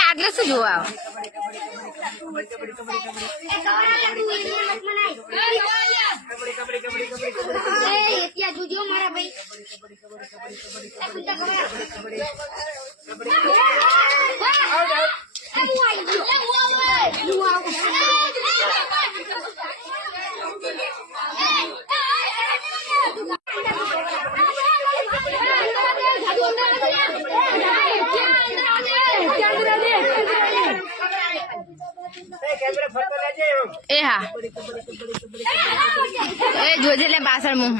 આગળ શું જોવા મારા ભાઈ ए हाँ ए जोजे ले पासळ मुह